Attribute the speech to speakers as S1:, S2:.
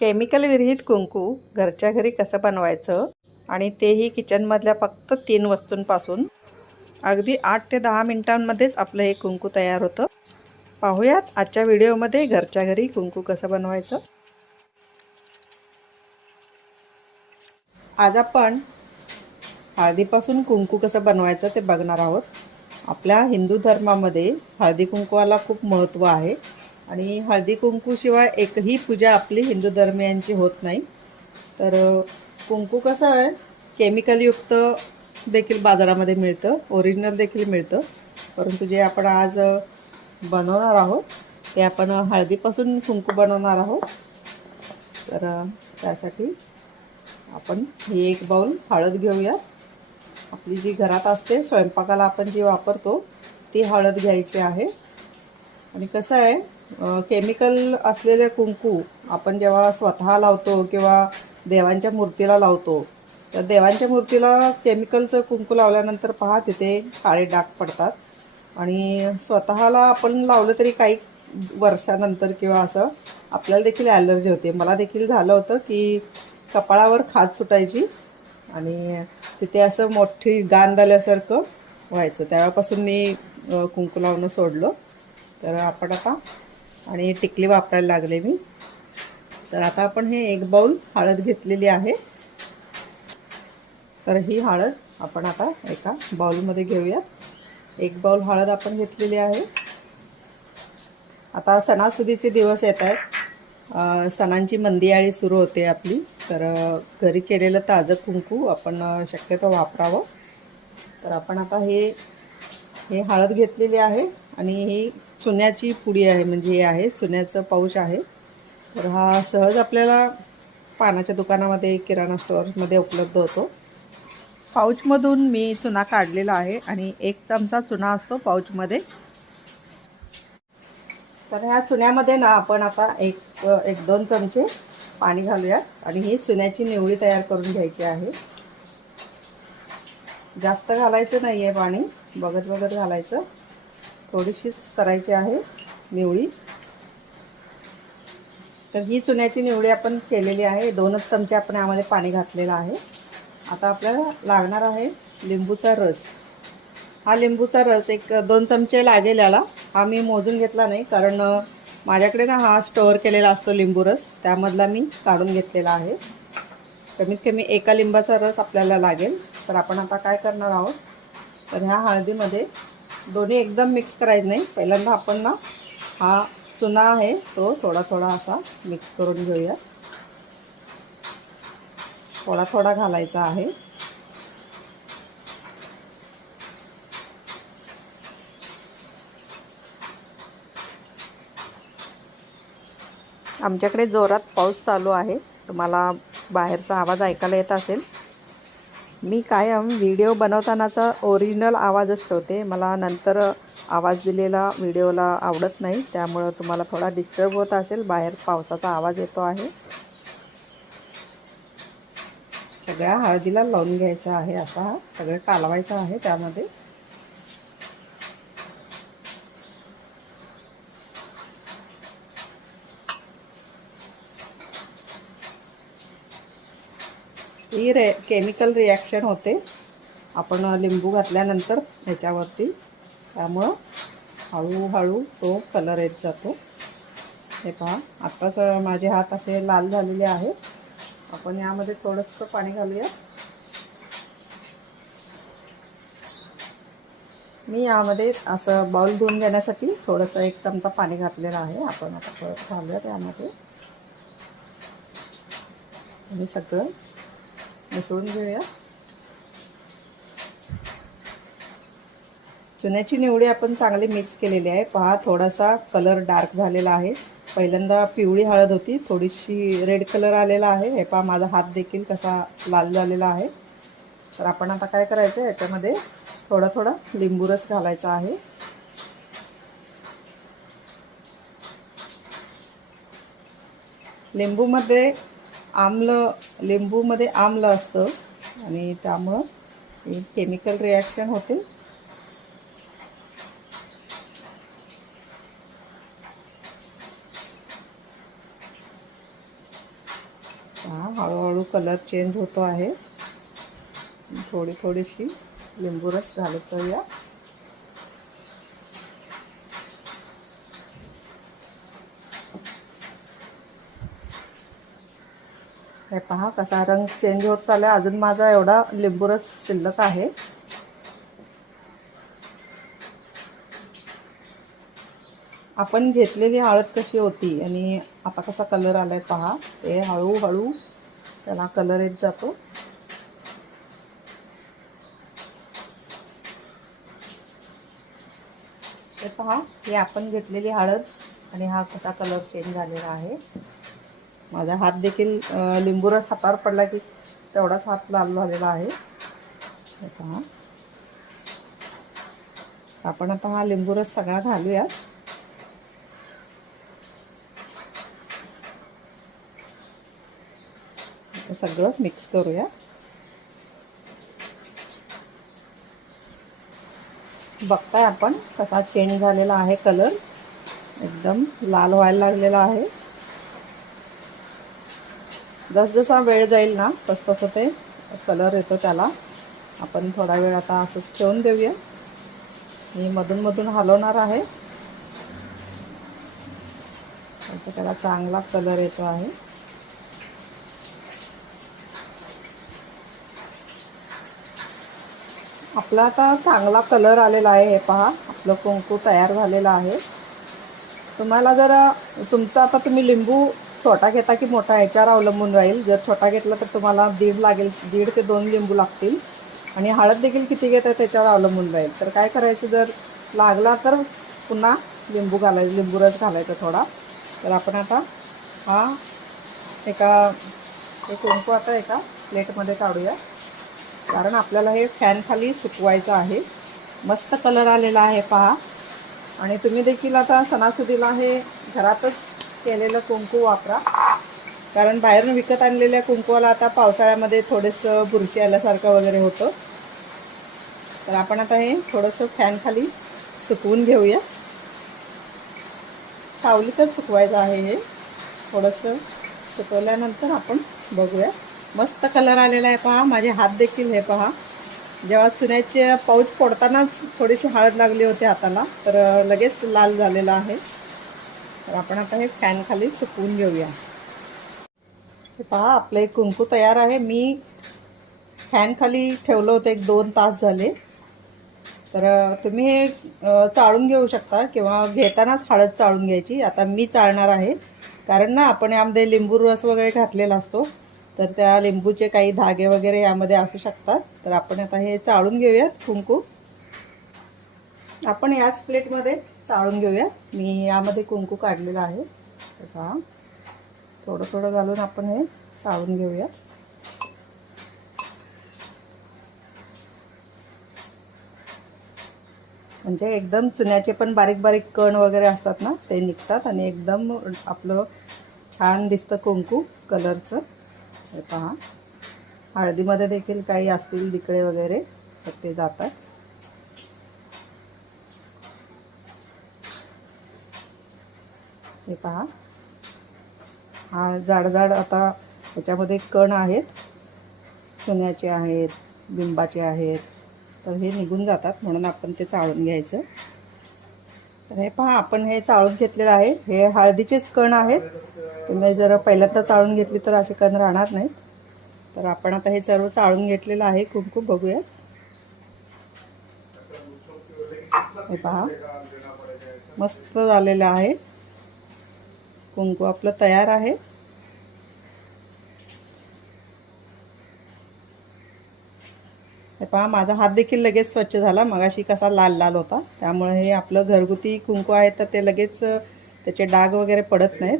S1: Chemical विरहित कुंकू घरच्या घरी कसं बनवायचं आणि तेही किचनमधल्या फक्त तीन वस्तूंपासून. अगदी आठ ते दहा मिनटांमध्येच आपलं हे कुंकू तयार होतं. पाहूयात आजच्या व्हिडिओमध्ये घरच्या घरी कुंकू कसं बनवायचं. आज आपण हळदीपासून कुंकू कसं बनवायचं ते बघणार आहोत. आपल्या हिंदू धर्मामध्ये हळदी कुंकवाला खूप महत्त्व आहे. आणि हळदी कुंकूशिवाय एकही पूजा आपली हिंदू धर्मियांची होत नाही. तर कुंकू कसं आहे? केमिकलयुक्त देखील बाजारामध्ये मिळतं. ओरिजिनल देखील मिळतं. परंतु जे आपण आज बनवणार आहोत ते आपण हळदीपासून कुंकू बनवणार आहोत. तर त्यासाठी आपण ही एक बाऊल हळद घेऊया. आपली जी घरात असते स्वयंपाकाला आपण जी वापरतो ती हळद घ्यायची आहे. आणि कसं आहे? केमिकल असलेले कुंकू आपण जेव्हा स्वतः लावतो किंवा देवांच्या मूर्तीला लावतो तर देवांच्या मूर्तीला केमिकलचं कुंकू लावल्यानंतर पहा तिथे काळे डाग पडतात. आणि स्वतःला आपण लावलं तरी काही वर्षानंतर किंवा असं आपल्याला देखील ॲलर्जी होते. मला देखील झालं होतं की कपाळावर खाज सुटायची आणि तिथे असं मोठी गांद झाल्यासारखं व्हायचं. त्यावेळापासून मी कुंकू लावणं सोडलं. तर आपण आता आणि टिकली वापरायला लागले मी. तर आता आपण हे एक बाऊल हळद घेतलेली आहे. तर ही हळद आपण आता एका बाऊलमध्ये घेऊया एक बाऊल हळद आपण घेतलेली आहे. आता सणासुदीचे दिवस येत आहेत. सणांची मंदियाळी सुरू होते आपली. तर घरी केलेलं ताजं कुंकू आपण शक्यतो वापरावं. तर आपण आता हे हे हळद घेतलेली आहे आणि ही चुन्याची पुडी आहे म्हणजे हे आहे चुन्याचं पाऊच आहे. तर हा सहज आपल्याला पानाच्या दुकानामध्ये किराणा स्टोअरमध्ये उपलब्ध होतो. पाऊचमधून मी चुना काढलेला आहे आणि एक चमचा चुना असतो पाऊचमध्ये. तर ह्या चुन्यामध्ये ना आपण आता एक एक दोन चमचे पाणी घालूया आणि ही चुन्याची निवळी तयार करून घ्यायची आहे. जास्त घालायचं नाही आहे पाणी. बघत बघत घालायचं. थोडीशीच करायची आहे निवळी तर ही चुन्याची निवडी आपण केलेली आहे. दोनच चमचे आपण यामध्ये पाणी घातलेलं आहे. आता आपल्याला लागणार आहे लिंबूचा रस. हा लिंबूचा रस एक दोन चमचे लागेल याला. हा मी मोजून घेतला नाही कारण माझ्याकडे ना हा स्टोअर केलेला असतो लिंबू रस. त्यामधला मी काढून घेतलेला आहे. कमीत कमी एका लिंबाचा रस आपल्याला लागेल. तर आपण आता काय करणार आहोत? तर ह्या हळदीमध्ये दोन्ही एकदम मिक्स करायचं नाही. पहिल्यांदा आपण ना हा चुना आहे तो थोडा थोडा असा मिक्स करून घेऊया. थोडा थोडा घालायचा आहे. आमच्याकडे जोरात पाऊस चालू आहे. तुम्हाला बाहेरचा आवाज ऐकायला येत असेल. मी कायम व्हिडिओ बनवतानाचा ओरिजिनल आवाजच ठेवते. मला नंतर आवाज दिलेला व्हिडिओला आवडत नाही. त्यामुळं तुम्हाला थोडा डिस्टर्ब होत असेल. बाहेर पावसाचा आवाज येतो आहे. सगळ्या हळदीला लावून घ्यायचा आहे असा. हा सगळं कालवायचं आहे त्यामध्ये. ही रे केमिकल रिॲक्शन होते. आपण लिंबू घातल्यानंतर ह्याच्यावरती. त्यामुळं हळूहळू तो कलर येत जातो. हे पहा आत्ताच माझे हात असे लाल झालेले आहेत. आपण यामध्ये थोडंसं पाणी घालूया. मी यामध्ये असं बाउल धुवून घेण्यासाठी थोडंसं एक चमचा पाणी घातलेलं आहे. आपण आता परत घालूया त्यामध्ये. आणि सगळं मिसळून घेऊया चुन्याची निवडी आपण चांगली मिक्स केलेली आहे पहा थोडासा कलर डार्क झालेला आहे. पहिल्यांदा पिवळी हळद होती. थोडीशी रेड कलर आलेला आहे. हे पहा माझा हात देखील कसा लाल झालेला आहे. तर आपण आता काय करायचं? याच्यामध्ये थोडा थोडा लिंबू रस घालायचा आहे. लिंबूमध्ये आमलं लिंबूमध्ये आमलं असतं. आणि त्यामुळं केमिकल रिॲक्शन होते. हळूहळू कलर चेंज होतो आहे. थोडी थोडीशी लिंबू रस घालत जाऊया. हे पहा कसा रंग चेंज होत चालला अजून माझा एवढा लिंबूरच शिल्लक आहे. आपण घेतलेली हळद कशी होती आणि आता कसा कलर आलाय पहा. ते हळूहळू त्याला कलर येत जातो. ते पहा ही आपण घेतलेली हळद आणि हा कसा कलर चेंज झालेला आहे. माझा हात देखील अं, लिंबू रस हातावर पडला की तेवढाच हात लाल झालेला आहे. पहा आपण आता हा लिंबू रस सगळा घालूया सगळं मिक्स करूया. बघताय आपण कसा चेंज झालेला आहे कलर. एकदम लाल व्हायला लागलेला आहे. जसजसा वेळ जाईल ना तस तसं ते कलर येतो त्याला. आपण थोडा वेळ आता असंच ठेवून देऊया. मी मधून मधून हलवणार आहे. असं त्याला चांगला कलर येतो आहे. आपला आता चांगला कलर आलेला आहे हे पहा. आपलं कुंकू तयार झालेलं आहे. तुम्हाला जर तुमचा आता तुम्ही लिंबू छोटा घेता की मोठा ह्याच्यावर अवलंबून राहील. जर छोटा घेतला तर तुम्हाला दीड लागेल दीड ते दोन लिंबू लागतील. आणि हळद देखील किती घेता त्याच्यावर अवलंबून राहील. तर काय करायचं जर लागला तर पुन्हा लिंबू घालायचं लिंबू रस घालायचा थोडा. तर आपण आता हा एका हे कुंकू आता एका प्लेटमध्ये काढूया. कारण आपल्याला हे फॅनखाली सुकवायचं आहे. मस्त कलर आलेला आहे पहा. आणि तुम्ही देखील आता सणासुदीला हे घरातच केलेलं कुंकू वापरा. कारण बाहेरून विकत आणलेल्या कुंकवाला आता पावसाळ्यामध्ये थोडंसं बुरशी आल्यासारखं वगैरे होतं. तर आपण आता हे थोडंसं फॅनखाली सुकवून घेऊया. सावलीतच सुकवायचं आहे हे. थोडंसं सुकवल्यानंतर आपण बघूया. मस्त कलर आलेला आहे पहा. माझे हात देखील हे पहा. जेव्हा चुन्याचे पाऊच फोडतानाच थोडीशी हळद लागली होती हाताला तर लगेच लाल झालेला आहे. तर आपण आता हे फॅन खाली सुकवून घेऊया. हे पहा आपलं एक कुंकू तयार आहे. मी फॅन खाली ठेवलं होतं एक दोन तास झाले. तर तुम्ही हे चाळून घेऊ शकता किंवा घेतानाच हळद चाळून घ्यायची. आता मी चाळणार आहे. कारण ना आपण यामध्ये लिंबू रस वगैरे घातलेला असतो. तर त्या लिंबूचे काही धागे वगैरे यामध्ये असू शकतात. तर आपण आता हे चाळून घेऊयात कुंकू. आपण याच प्लेटमध्ये चाळून घेऊया. मी यामध्ये कुंकू काढलेलं आहे. बघा. पहा थोडं थोडं घालून आपण हे चाळून घेऊया. म्हणजे एकदम चुन्याचे पण बारीक बारीक कण वगैरे असतात ना ते निघतात आणि एकदम आपलं छान दिसतं कुंकू कलरचं. हे पहा. हळदीमध्ये देखील काही असतील दिकडे वगैरे तर ते जातात. हे पहा. हा जाड जाड आता ह्याच्यामध्ये कण आहेत. चुन्याचे आहेत बिंबाचे आहेत. तर हे निघून जातात म्हणून आपण ते चाळून घ्यायचं. तर हे पहा आपण हे चाळून घेतलेलं आहे. हे हळदीचेच कण आहेत. तुम्ही जर पहिल्यांदा चाळून घेतली तर असे कण राहणार नाहीत. तर आपण आता हे सर्व चाळून घेतलेलं आहे. कुंकू बघूयात. हे पहा. मस्त झालेलं आहे. कुंकू आपलं तयार आहे. हे पहा माझा हात देखील लगेच स्वच्छ झाला. मगाशी कसा लाल लाल होता. त्यामुळे हे आपलं घरगुती कुंकू आहे तर ते लगेच त्याचे डाग वगैरे पडत नाहीत.